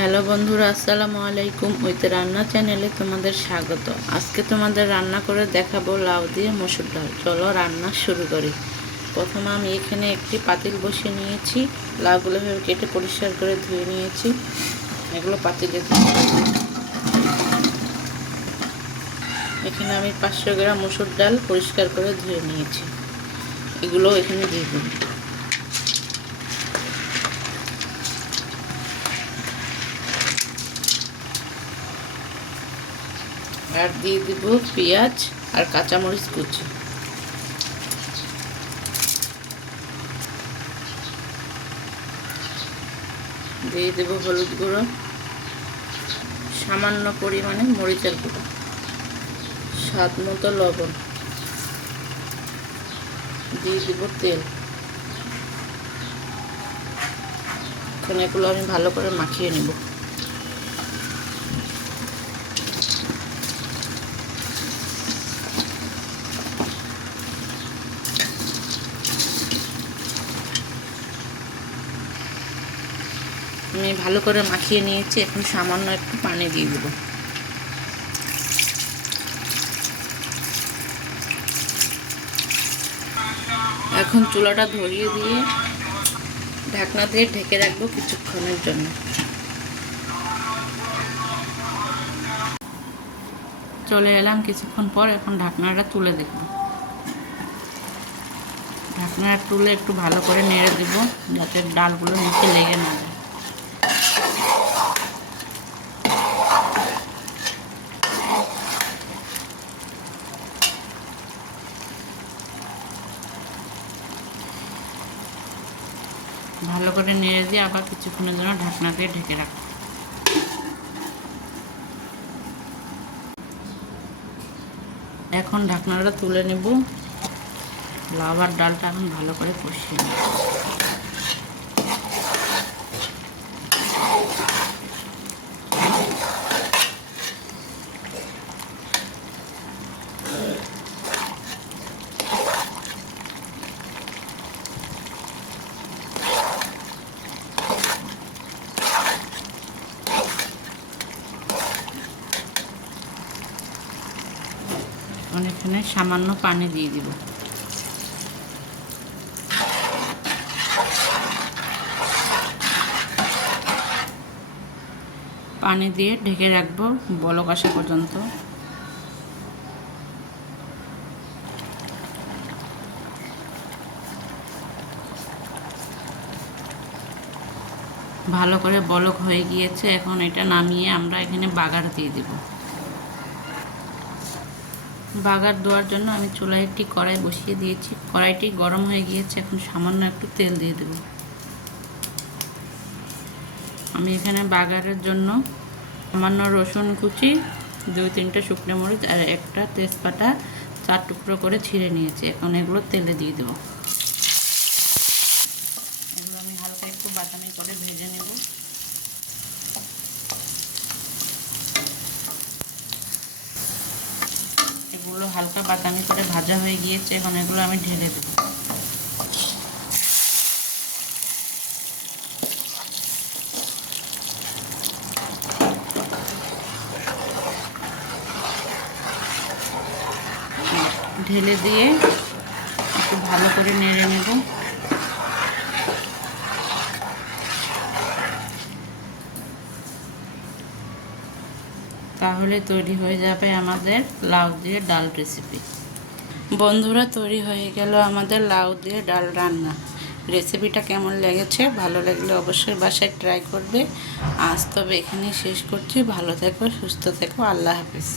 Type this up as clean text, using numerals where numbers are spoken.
Hello বন্ধুরা, আসসালামু আলাইকুম। ওইতে রান্না চ্যানেলে তোমাদের স্বাগত। আজকে তোমাদের রান্না করে দেখাবো লাউ দিয়ে মসুর ডাল। চলো রান্না শুরু করি। প্রথমে আমি এখানে একটি পাতিল বসিয়ে নিয়েছি। লাউগুলো ভেবে কেটে পরিষ্কার করে ধুয়ে নিয়েছি। এগুলো পাতিলে এখানে আমি 500 গ্রাম মসুর ডাল পরিষ্কার করে ধুয়ে নিয়েছি। এগুলো এখানে দিয়ে দিই। আর দিয়ে দিব পেঁয়াজ আর কাঁচামরিচ কুচি। দিয়ে দেব হলুদ গুঁড়ো, সামান্য পরিমাণে মরিচের গুঁড়ো, স্বাদ মতো লবণ, দিয়ে দেব তেল। এখন এগুলো আমি ভালো করে মাখিয়ে নেব। আমি ভালো করে মাখিয়ে নিয়েছি। এখন সামান্য একটু পানি দিয়ে দেব। এখন চুলাটা ধরিয়ে দিয়ে ঢাকনা দিয়ে ঢেকে রাখবো কিছুক্ষণের জন্য। চলে এলাম কিছুক্ষণ পর। এখন ঢাকনাটা তুলে দেখব। ঢাকনাটা তুলে একটু ভালো করে নেড়ে দেব, যাতে ডালগুলো নিচে লেগে না যায়। ভালো করে নেড়ে দিয়ে আবার কিছুক্ষণের জন্য ঢাকনা দিয়ে ঢেকে রাখবো। এখন ঢাকনাটা তুলে নেব। লাউ আর ডালটা এখন ভালো করে কষিয়ে নেব। এখানে সামান্য পানি দিয়ে দিব। পানি দিয়ে ঢেকে রাখবো বলক আসা পর্যন্ত। ভালো করে বলক হয়ে গিয়েছে। এখন এটা নামিয়ে আমরা এখানে বাগার দিয়ে দেব। বাগার দেওয়ার জন্য আমি চুলায় একটি কড়াই বসিয়ে দিয়েছি। কড়াইটি গরম হয়ে গিয়েছে। এখন সামান্য একটু তেল দিয়ে দেব। আমি এখানে বাগারের জন্য সামান্য রসুন কুচি, 2-3টে শুকনো মরিচ আর একটা তেজপাতা 4 টুকরো করে ছিঁড়ে নিয়েছি। এখন এগুলো তেলে দিয়ে দেব। এগুলো আমি হালকা একটু বাদামি করে ভেজে নেব। এগুলো হালকা বাদামি করে ভাজা হয়ে গিয়েছে। এখন এগুলো আমি ঢেলে দেব। ঢেলে দিয়ে একটু ভালো করে নেড়ে নেব। তাহলে তৈরি হয়ে যাবে আমাদের লাউ দিয়ে ডাল রেসিপি। বন্ধুরা, তৈরি হয়ে গেল আমাদের লাউ দিয়ে ডাল রান্না। রেসিপিটা কেমন লেগেছে? ভালো লাগলে অবশ্যই বাসায় ট্রাই করবে। আজ তবে এখানেই শেষ করছি। ভালো থেকো, সুস্থ থেকো। আল্লাহ হাফেজ।